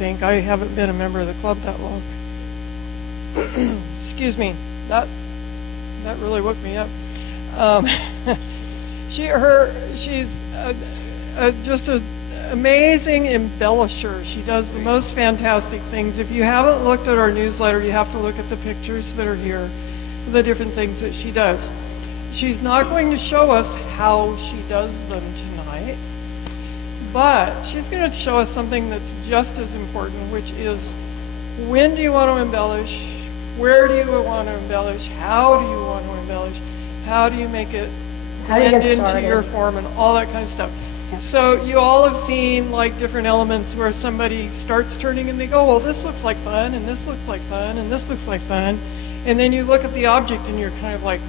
think. I haven't been a member of the club that long. Excuse me. That really woke me up. She's just an amazing embellisher. She does the most fantastic things. If you haven't looked at our newsletter, you have to look at the pictures that are here, the different things that she does. She's not going to show us how she does them tonight, but she's going to show us something that's just as important, which is, when do you want to embellish? Where do you want to embellish? How do you want to embellish? How do you make it blend into your form and all that kind of stuff? Yeah. So you all have seen like different elements where somebody starts turning and they go, well, this looks like fun, and this looks like fun, and this looks like fun. And then you look at the object and you're kind of like,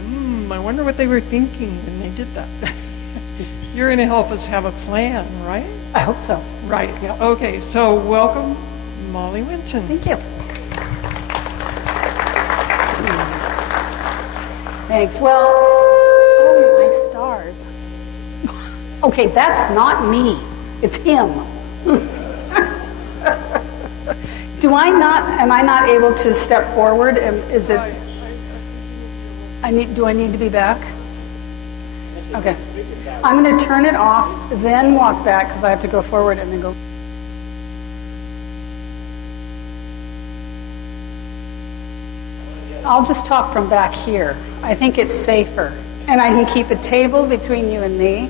I wonder what they were thinking when they did that. You're going to help us have a plan, right? I hope so. Right. Yeah. Okay, so welcome, Molly Winton. Thank you. Thanks. Well, oh, my stars. Okay, that's not me. It's him. Am I not able to step forward? Is it, do I need to be back? Okay. I'm going to turn it off, then walk back, because I have to go forward and then go. I'll just talk from back here. I think it's safer. And I can keep a table between you and me.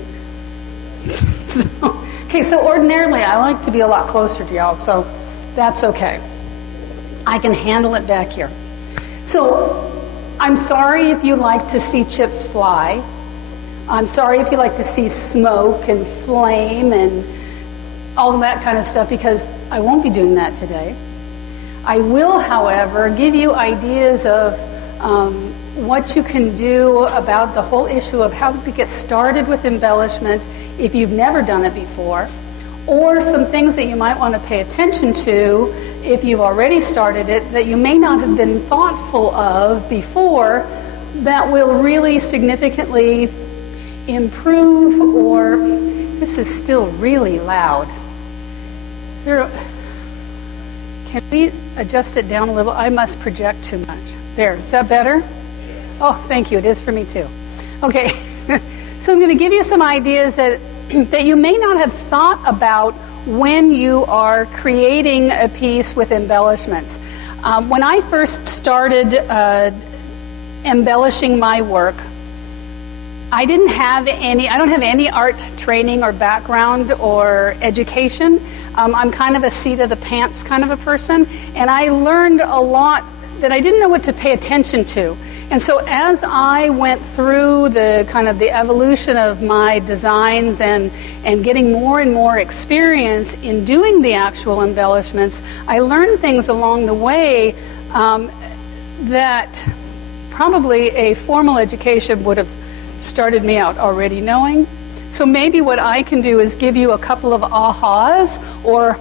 So ordinarily I like to be a lot closer to y'all, so that's okay. I can handle it back here. So I'm sorry if you like to see chips fly. I'm sorry if you like to see smoke and flame and all of that kind of stuff, because I won't be doing that today. I will, however, give you ideas of what you can do about the whole issue of how to get started with embellishment if you've never done it before, or some things that you might want to pay attention to if you've already started it that you may not have been thoughtful of before, that will really significantly improve. Or this is still really loud. Can we adjust it down a little? I must project too much. There, is that better? Oh, thank you. It is for me too. Okay, so I'm going to give you some ideas that you may not have thought about when you are creating a piece with embellishments. When I first started embellishing my work, I don't have any art training or background or education. I'm kind of a seat of the pants kind of a person, and I learned a lot that I didn't know what to pay attention to. And so as I went through the kind of the evolution of my designs and getting more and more experience in doing the actual embellishments, I learned things along the way that probably a formal education would have started me out already knowing. So maybe what I can do is give you a couple of ahas, or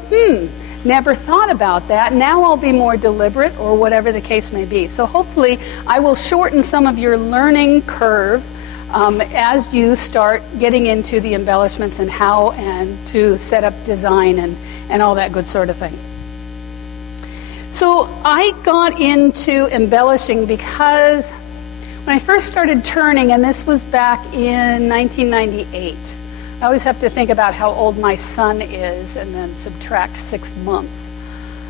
never thought about that, now I'll be more deliberate, or whatever the case may be. So hopefully I will shorten some of your learning curve as you start getting into the embellishments and how and to set up design and all that good sort of thing. So I got into embellishing because when I first started turning, and this was back in 1998, I always have to think about how old my son is and then subtract 6 months.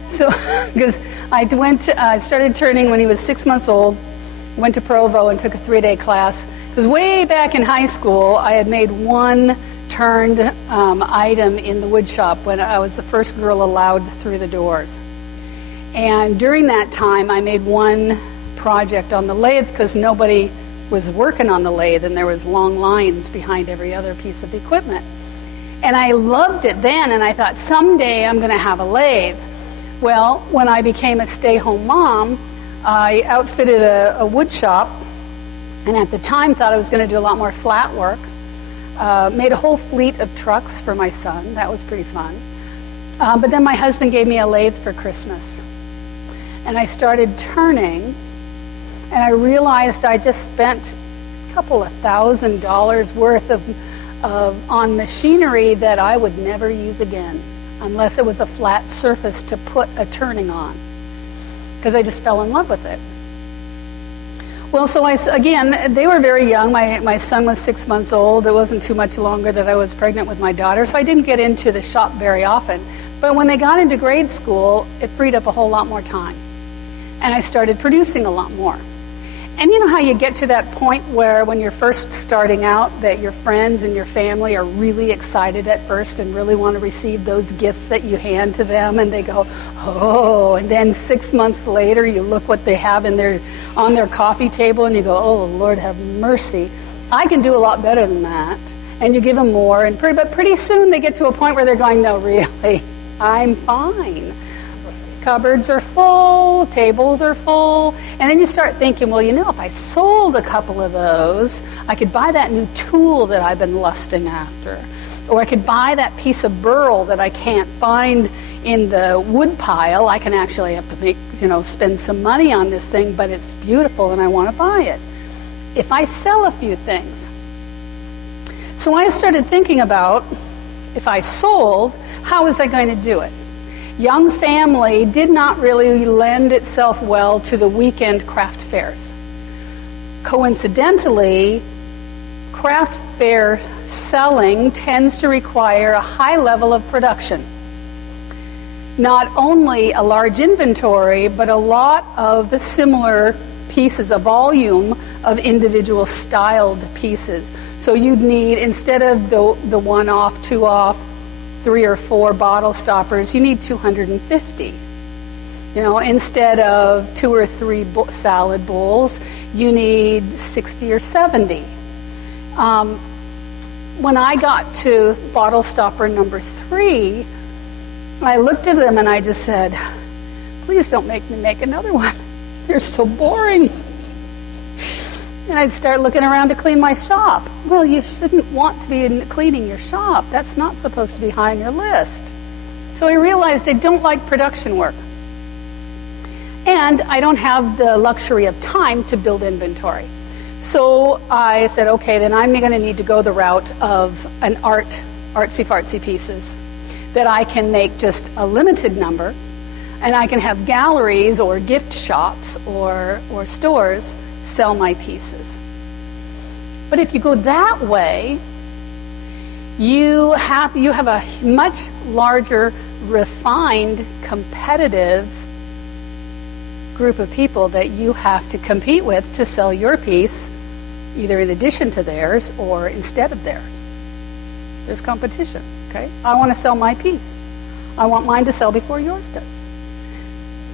So, because I started turning when he was 6 months old, went to Provo and took a 3-day class. Because way back in high school, I had made one turned item in the wood shop when I was the first girl allowed through the doors. And during that time, I made one project on the lathe because nobody was working on the lathe, and there was long lines behind every other piece of equipment. And I loved it then, and I thought, someday I'm going to have a lathe. Well, when I became a stay-home mom, I outfitted a wood shop, and at the time thought I was going to do a lot more flat work. Made a whole fleet of trucks for my son. That was pretty fun. But then my husband gave me a lathe for Christmas. And I started turning, and I realized I just spent a couple of $1,000s worth of on machinery that I would never use again. unless it was a flat surface to put a turning on, because I just fell in love with it. Well, so again, they were very young. My son was 6 months old. It wasn't too much longer that I was pregnant with my daughter, so I didn't get into the shop very often. But when they got into grade school, it freed up a whole lot more time. And I started producing a lot more. And you know how you get to that point where when you're first starting out, that your friends and your family are really excited at first and really want to receive those gifts that you hand to them, and they go, oh, and then 6 months later you look what they have on their coffee table and you go, oh, Lord have mercy. I can do a lot better than that. And you give them more, but pretty soon they get to a point where they're going, no, really, I'm fine. Cupboards are full, tables are full, and then you start thinking, well, you know, if I sold a couple of those, I could buy that new tool that I've been lusting after, or I could buy that piece of burl that I can't find in the wood pile. I can actually have to spend some money on this thing, but it's beautiful and I want to buy it. If I sell a few things. So I started thinking about, if I sold, how was I going to do it? Young family did not really lend itself well to the weekend craft fairs. Coincidentally, craft fair selling tends to require a high level of production. Not only a large inventory, but a lot of similar pieces, a volume of individual styled pieces. So you'd need, instead of the one-off, two-off, 3 or 4 bottle stoppers, you need 250. Instead of 2 or 3 salad bowls, you need 60 or 70. When I got to bottle stopper number 3, I looked at them and I just said, please don't make me make another one. They're so boring. And I'd start looking around to clean my shop. Well, you shouldn't want to be cleaning your shop. That's not supposed to be high on your list. So I realized I don't like production work. And I don't have the luxury of time to build inventory. So I said, okay, then I'm going to need to go the route of an artsy-fartsy pieces that I can make just a limited number, and I can have galleries or gift shops or stores sell my pieces. But if you go that way, you have a much larger, refined, competitive group of people that you have to compete with to sell your piece, either in addition to theirs or instead of theirs. There's competition, okay? I want to sell my piece. I want mine to sell before yours does,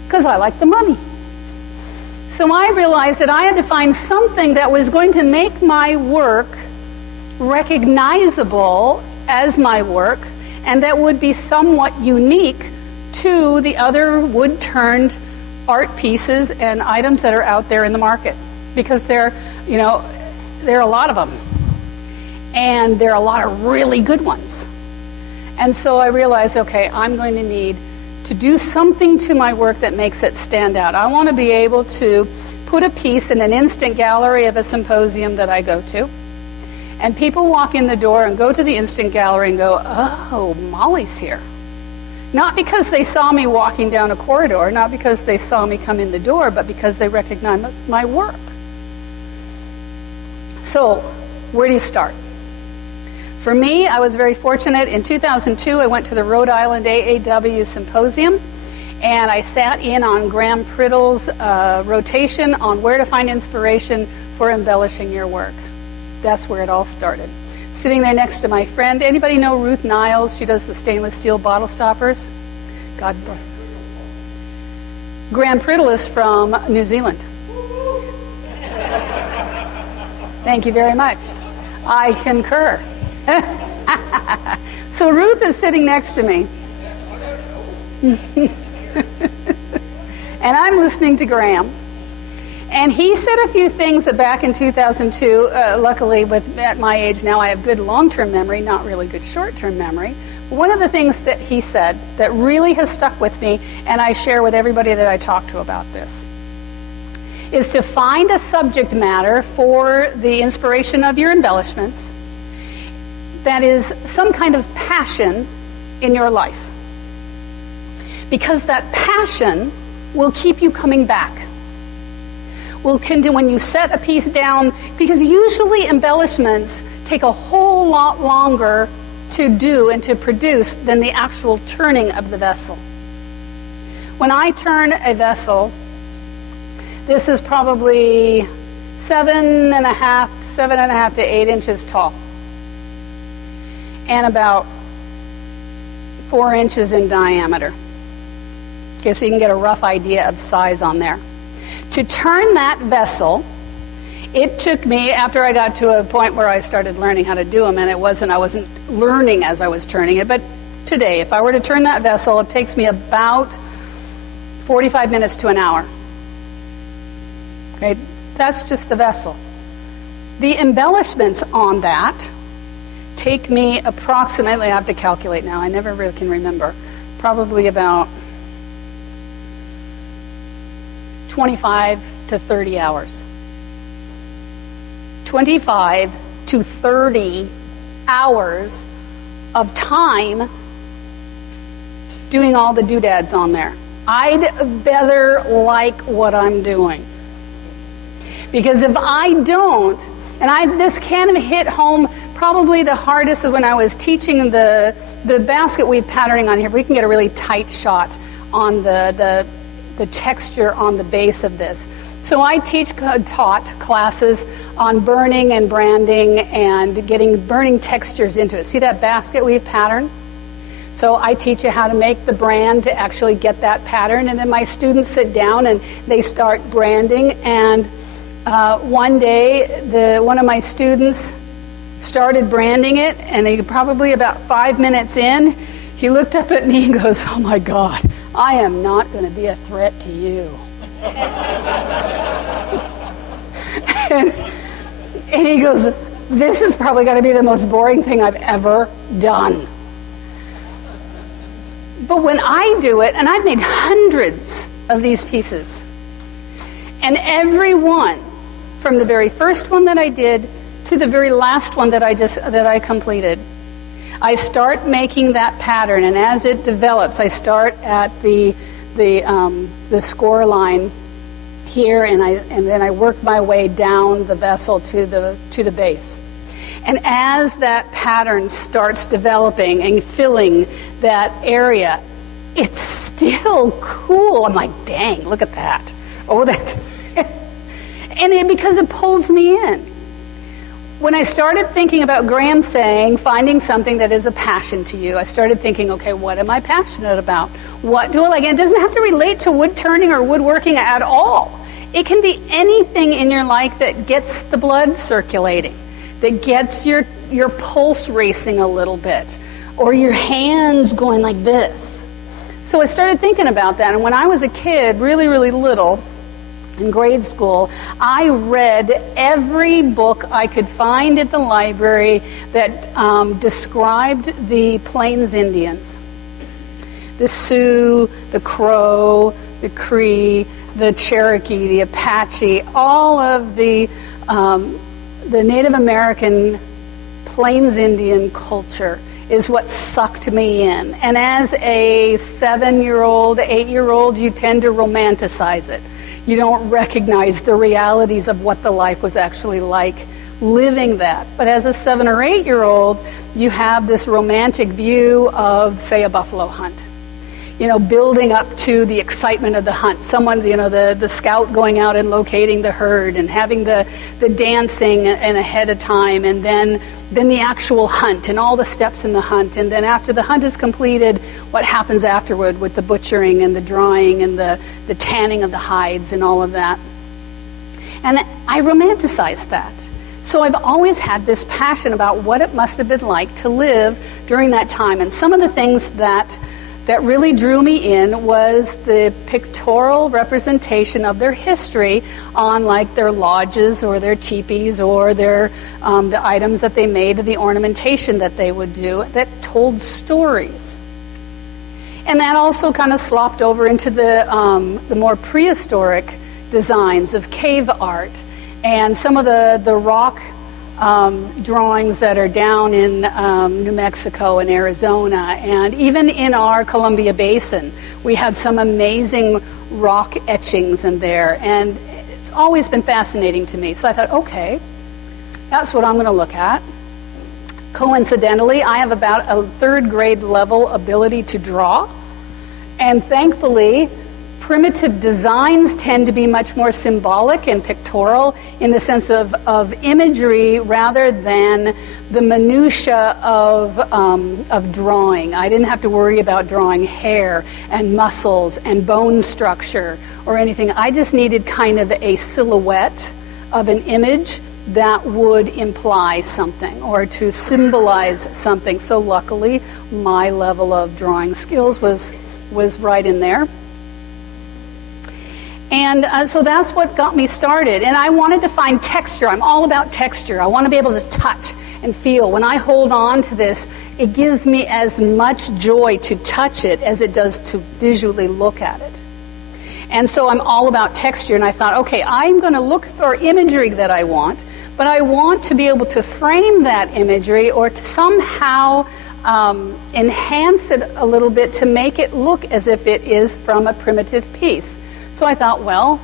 because I like the money. So I realized that I had to find something that was going to make my work recognizable as my work, and that would be somewhat unique to the other wood-turned art pieces and items that are out there in the market, because there are a lot of them, and there are a lot of really good ones. And so I realized, okay, I'm going to need to do something to my work that makes it stand out. I want to be able to put a piece in an instant gallery of a symposium that I go to, and people walk in the door and go to the instant gallery and go, oh, Molly's here. Not because they saw me walking down a corridor, not because they saw me come in the door, but because they recognize my work. So, where do you start? For me, I was very fortunate. In 2002, I went to the Rhode Island AAW Symposium, and I sat in on Graham Priddle's rotation on where to find inspiration for embellishing your work. That's where it all started. Sitting there next to my friend. Anybody know Ruth Niles? She does the stainless steel bottle stoppers. God bless. Graham Priddle is from New Zealand. Thank you very much. I concur. So Ruth is sitting next to me. And I'm listening to Graham. And he said a few things that back in 2002, luckily at my age now I have good long-term memory, not really good short-term memory. One of the things that he said that really has stuck with me, and I share with everybody that I talk to about this, is to find a subject matter for the inspiration of your embellishments that is some kind of passion in your life. because that passion will keep you coming back. When you set a piece down, because usually embellishments take a whole lot longer to do and to produce than the actual turning of the vessel. When I turn a vessel, this is probably 7.5 to 8 inches tall, and about 4 inches in diameter. Okay, so you can get a rough idea of size on there. To turn that vessel, it took me, after I got to a point where I started learning how to do them, and I wasn't learning as I was turning it, but today, if I were to turn that vessel, it takes me about 45 minutes to an hour. Okay, that's just the vessel. The embellishments on that take me approximately, I have to calculate now, I never really can remember, probably about 25 to 30 hours. 25 to 30 hours of time doing all the doodads on there. I'd better like what I'm doing. Because if I don't, and this kind of hit home probably the hardest when I was teaching the basket weave patterning on here. We can get a really tight shot on the texture on the base of this. So I taught classes on burning and branding and getting burning textures into it. See that basket weave pattern? So I teach you how to make the brand to actually get that pattern, and then my students sit down and they start branding. And one day, one of my students started branding it, and he probably about 5 minutes in, he looked up at me and goes, "Oh my God, I am not going to be a threat to you." and he goes, "This is probably going to be the most boring thing I've ever done." But when I do it, and I've made hundreds of these pieces, and every one, from the very first one that I did to the very last one that I completed, I start making that pattern, and as it develops, I start at the score line here, and then I work my way down the vessel to the base. And as that pattern starts developing and filling that area, it's still cool. I'm like, dang, look at that. Oh, that's... because it pulls me in. When I started thinking about Graham saying, finding something that is a passion to you, I started thinking, okay, what am I passionate about? What do I like? And it doesn't have to relate to wood turning or woodworking at all. It can be anything in your life that gets the blood circulating, that gets your pulse racing a little bit, or your hands going like this. So I started thinking about that, and when I was a kid, really, really little, in grade school, I read every book I could find at the library that described the Plains Indians. The Sioux, the Crow, the Cree, the Cherokee, the Apache, all of the Native American Plains Indian culture is what sucked me in. And as a 7-year-old, 8-year-old, you tend to romanticize it. You don't recognize the realities of what the life was actually like living that. But as a 7 or 8-year-old, you have this romantic view of, say, a buffalo hunt. Building up to the excitement of the hunt. Someone, the scout going out and locating the herd and having the dancing and ahead of time, and then the actual hunt and all the steps in the hunt. And then after the hunt is completed, what happens afterward with the butchering and the drying and the tanning of the hides and all of that. And I romanticize that. So I've always had this passion about what it must have been like to live during that time. And some of the things that really drew me in was the pictorial representation of their history on, like, their lodges or their teepees or their the items that they made, the ornamentation that they would do that told stories. And that also kind of slopped over into the more prehistoric designs of cave art and some of the rock drawings that are down in New Mexico and Arizona, and even in our Columbia Basin. We have some amazing rock etchings in there, and it's always been fascinating to me. So I thought, okay, that's what I'm going to look at. Coincidentally, I have about a third grade level ability to draw, and thankfully, primitive designs tend to be much more symbolic and pictorial in the sense of imagery rather than the minutia of drawing. I didn't have to worry about drawing hair and muscles and bone structure or anything. I just needed kind of a silhouette of an image that would imply something or to symbolize something. So luckily, my level of drawing skills was right in there. And so that's what got me started. And I wanted to find texture. I'm all about texture. I want to be able to touch and feel. When I hold on to this, it gives me as much joy to touch it as it does to visually look at it. And so I'm all about texture. And I thought, okay, I'm going to look for imagery that I want, but I want to be able to frame that imagery or to somehow enhance it a little bit to make it look as if it is from a primitive piece. So I thought, well,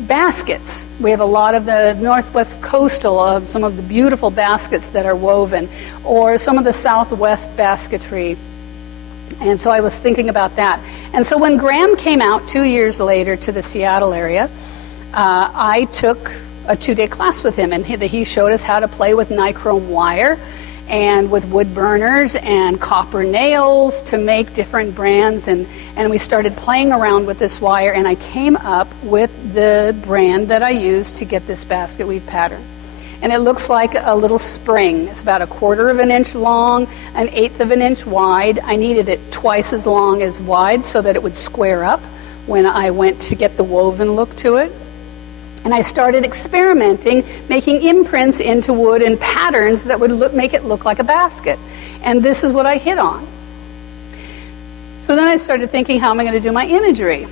baskets. We have a lot of the northwest coastal of some of the beautiful baskets that are woven, or some of the southwest basketry. And so I was thinking about that. And so when Graham came out 2 years later to the Seattle area, I took a 2-day class with him, and he showed us how to play with nichrome wire and with wood burners and copper nails to make different brands, and we started playing around with this wire, and I came up with the brand that I used to get this basket weave pattern. And it looks like a little spring. It's about 1/4 of an inch long, 1/8 of an inch wide. I needed it twice as long as wide so that it would square up when I went to get the woven look to it. And I started experimenting, making imprints into wood and patterns that would make it look like a basket. And this is what I hit on. So then I started thinking, how am I going to do my imagery?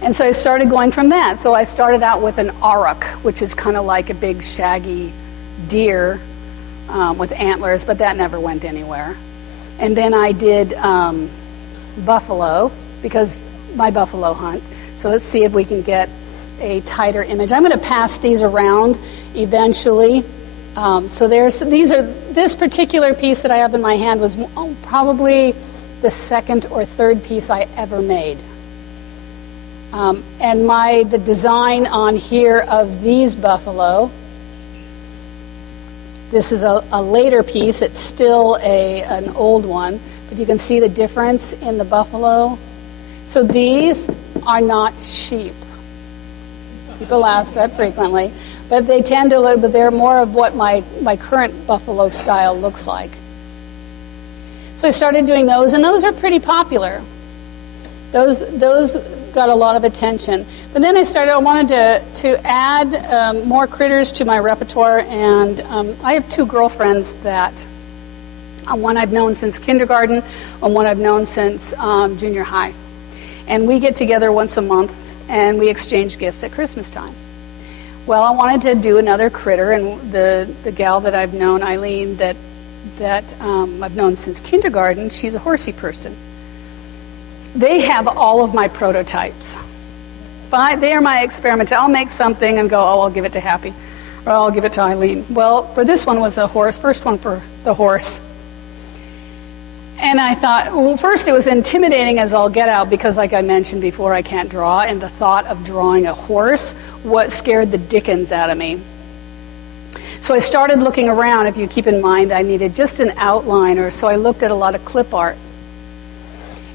And so I started going from that. So I started out with an auroch, which is kind of like a big shaggy deer with antlers, but that never went anywhere. And then I did buffalo, because my buffalo hunt. So let's see if we can get a tighter image. I'm going to pass these around eventually. So this particular piece that I have in my hand was probably the second or third piece I ever made. And the design on here of these buffalo, this is a later piece. It's still an old one, but you can see the difference in the buffalo. So these are not sheep. People ask that frequently, but they tend to look, but they're more of what my current buffalo style looks like. So I started doing those, and those are pretty popular. Those got a lot of attention. But then I wanted to add more critters to my repertoire, and I have 2 girlfriends that, one I've known since kindergarten, and one I've known since junior high. And we get together once a month, and we exchange gifts at Christmas time. Well, I wanted to do another critter, and the gal that I've known, Eileen, that I've known since kindergarten, she's a horsey person. They have all of my prototypes. They are my experiments. I'll make something and go, I'll give it to Happy, or I'll give it to Eileen. Well, for this one was a horse, first one for the horse. And I thought, well, first it was intimidating as all get out because, like I mentioned before, I can't draw, and the thought of drawing a horse scared the dickens out of me. So I started looking around. If you keep in mind, I needed just an outline, so I looked at a lot of clip art.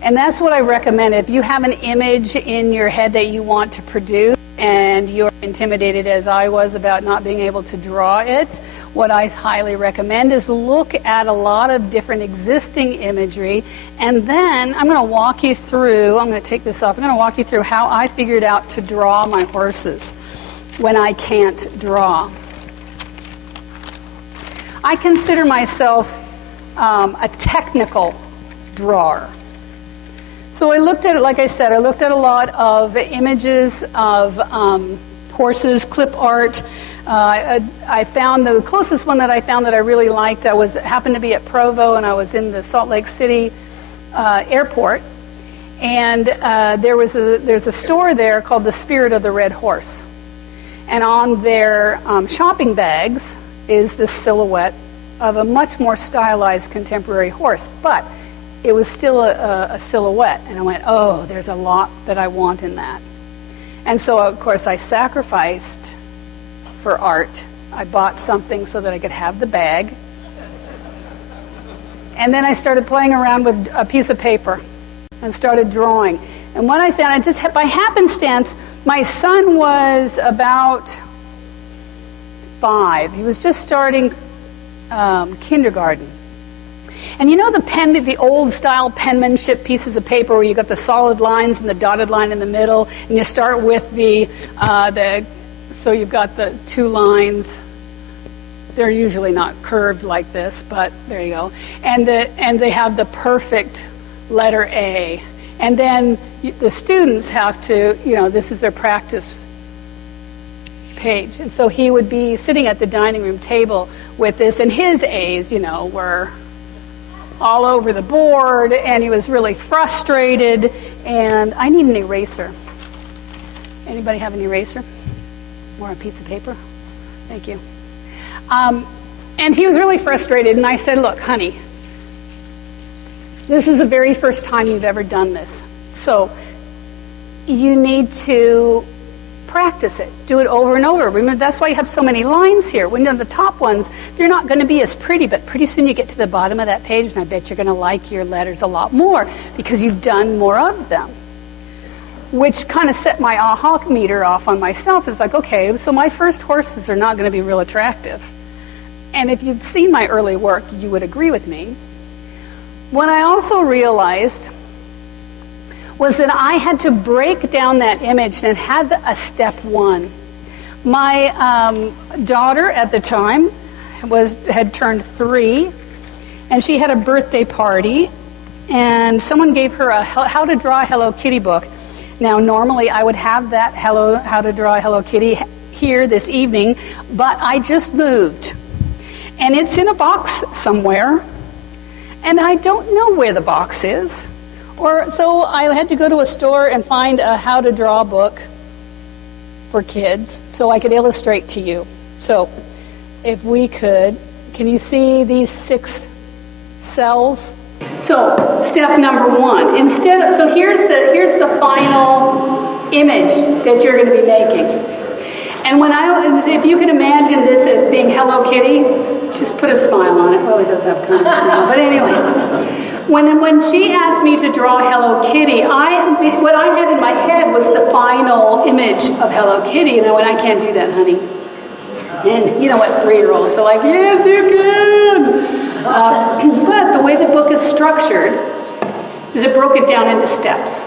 And that's what I recommend. If you have an image in your head that you want to produce and you're intimidated as I was about not being able to draw it, what I highly recommend is look at a lot of different existing imagery, and then I'm going to walk you through, I'm going to take this off, I'm going to walk you through how I figured out to draw my horses when I can't draw. I consider myself a technical drawer. So I looked at, like I said, I looked at a lot of images of horses, clip art. I found the closest one that I found that I really liked. Happened to be at Provo, and I was in the Salt Lake City airport, and there's a store there called the Spirit of the Red Horse, and on their shopping bags is this silhouette of a much more stylized contemporary horse, but it was still a silhouette, and I went, oh, there's a lot that I want in that. And so, of course, I sacrificed for art. I bought something so that I could have the bag. And then I started playing around with a piece of paper and started drawing. And what I found, I just by happenstance, my son was about 5. He was just starting kindergarten. And you know the old style penmanship pieces of paper where you got the solid lines and the dotted line in the middle, and you start with so you've got the 2 lines. They're usually not curved like this, but there you go. And they have the perfect letter A. And then the students have to, this is their practice page. And so he would be sitting at the dining room table with this, and his A's, were all over the board, and he was really frustrated, and I need an eraser. Anybody have an eraser? Or a piece of paper? Thank you. And he was really frustrated, and I said, look, honey, this is the very first time you've ever done this. So you need to practice it. Do it over and over. Remember, that's why you have so many lines here. When you're the top ones, they're not going to be as pretty, but pretty soon you get to the bottom of that page, and I bet you're going to like your letters a lot more because you've done more of them. Which kind of set my aha meter off on myself. It's like, okay, so my first horses are not going to be real attractive. And if you've seen my early work, you would agree with me. What I also realized was that I had to break down that image and have a step 1. My daughter at the time had turned 3, and she had a birthday party, and someone gave her a How to Draw a Hello Kitty book. Now, normally I would have that How to Draw a Hello Kitty here this evening, but I just moved. And it's in a box somewhere, and I don't know where the box is. So I had to go to a store and find a How to Draw book for kids so I could illustrate to you. So if we could, can you see these 6 cells? So step number 1, so here's the final image that you're going to be making. And if you can imagine this as being Hello Kitty, just put a smile on it. Well, it does have kind of a smile, but anyway. When she asked me to draw Hello Kitty, what I had in my head was the final image of Hello Kitty, and I went, I can't do that, honey. And you know what 3-year-olds are like, yes, you can. But the way the book is structured is it broke it down into steps.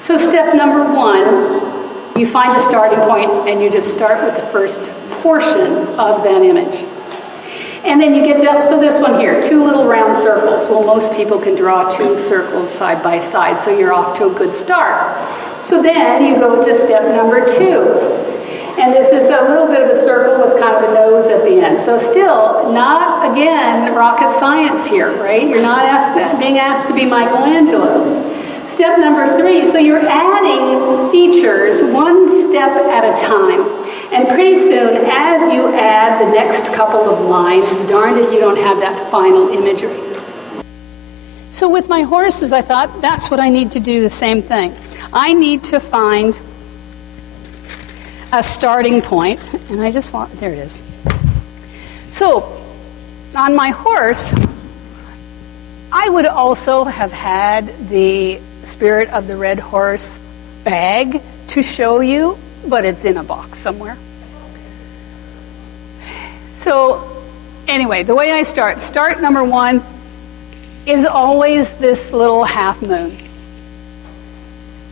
So step number 1, you find the starting point and you just start with the first portion of that image. And then you get to, so this one here, 2 little round circles. Well, most people can draw 2 circles side by side, so you're off to a good start. So then you go to step number 2. And this is a little bit of a circle with kind of a nose at the end. So still, not, again, rocket science here, right? You're not being asked to be Michelangelo. Step number 3, so you're adding features 1 step at a time. And pretty soon, as you add the next couple of lines, darned if you don't have that final imagery. So with my horses, I thought, that's what I need to do, the same thing. I need to find a starting point, and there it is. So, on my horse, I would also have had the Spirit of the Red Horse bag to show you, but it's in a box somewhere. So, anyway, the way I start number 1 is always this little half moon.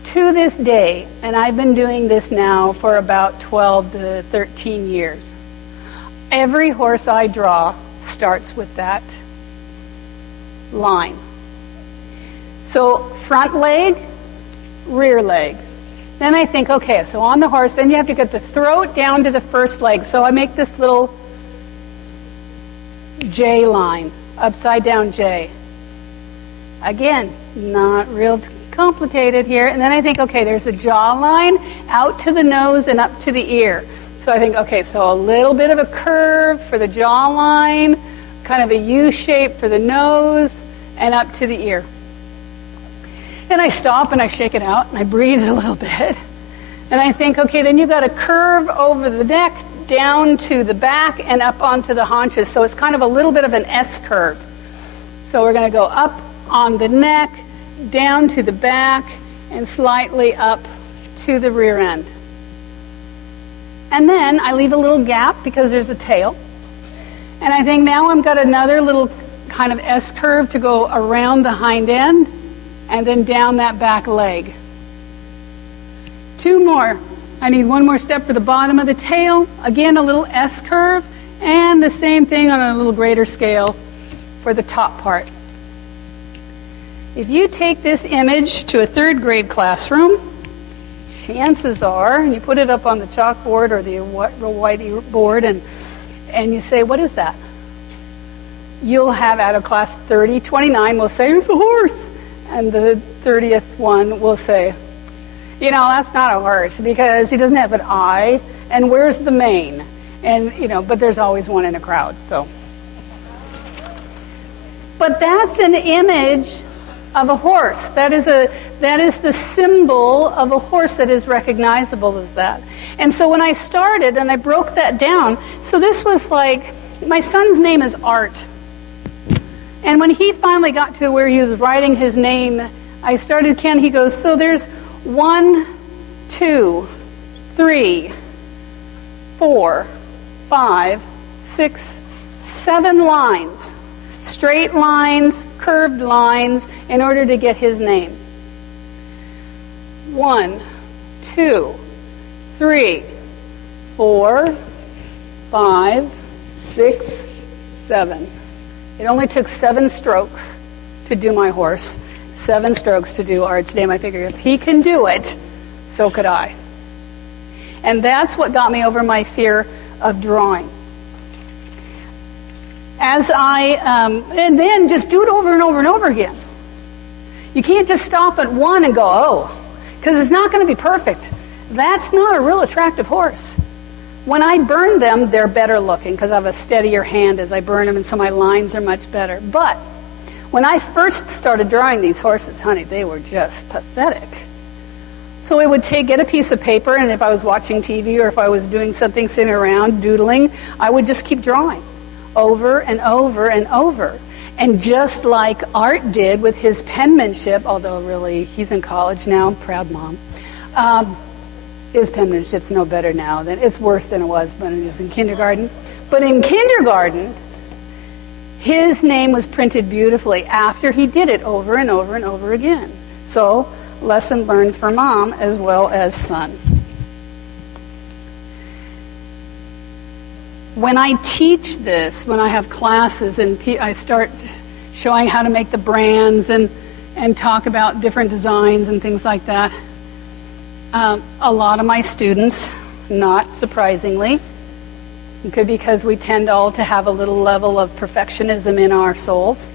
To this day, and I've been doing this now for about 12 to 13 years, every horse I draw starts with that line. So front leg, rear leg, Then I think, okay, so on the horse, then you have to get the throat down to the first leg. So I make this little J line, upside down J. Again, not real complicated here. And then I think, okay, there's the jaw line out to the nose and up to the ear. So I think, okay, so a little bit of a curve for the jaw line, kind of a U shape for the nose, and up to the ear. And I stop and I shake it out and I breathe a little bit. And I think, okay, then you've got a curve over the neck, down to the back and up onto the haunches. So it's kind of a little bit of an S curve. So we're going to go up on the neck, down to the back, and slightly up to the rear end. And then I leave a little gap because there's a tail. And I think now I've got another little kind of S curve to go around the hind end and then down that back leg. Two more. I need one more step for the bottom of the tail. Again, a little S curve, and the same thing on a little greater scale for the top part. If you take this image to a third grade classroom, chances are, and you put it up on the chalkboard or the white board, and you say, what is that? You'll have out of class 30, 29 will say, it's a horse. And the 30th one will say, you know, that's not a horse because he doesn't have an eye, and where's the mane? And, you know, but there's always one in a crowd, so. But that's an image of a horse. That is the symbol of a horse that is recognizable as that. And so when I started and I broke that down, so this was like, my son's name is Art. And when he finally got to where he was writing his name, I started, Ken, he goes, so there's 1, 2, 3, 4, 5, 6, 7 lines. Straight lines, curved lines, in order to get his name. 1, 2, 3, 4, 5, 6, 7. It only took 7 strokes to do my horse, 7 strokes to do Art's name. I figured if he can do it, so could I. And that's what got me over my fear of drawing. And then just do it over and over and over again. You can't just stop at one and go, oh, because it's not going to be perfect. That's not a real attractive horse. When I burn them, they're better looking because I have a steadier hand as I burn them, and so my lines are much better. But when I first started drawing these horses, honey, they were just pathetic. So I would get a piece of paper, and if I was watching TV or if I was doing something, sitting around, doodling, I would just keep drawing over and over and over. And just like Art did with his penmanship, although really he's in college now, proud mom, his penmanship's no better now. It's worse than it was when he was in kindergarten. But in kindergarten, his name was printed beautifully after he did it over and over and over again. So, lesson learned for mom as well as son. When I teach this, when I have classes and I start showing how to make the brands and talk about different designs and things like that, a lot of my students, not surprisingly, because we tend all to have a little level of perfectionism in our souls,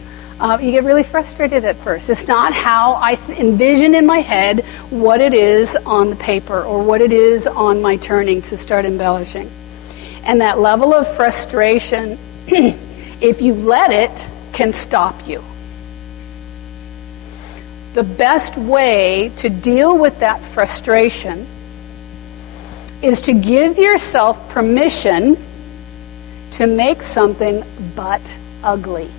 you get really frustrated at first. It's not how I envision in my head what it is on the paper or what it is on my turning to start embellishing. And that level of frustration, if you let it, can stop you. The best way to deal with that frustration is to give yourself permission to make something but ugly.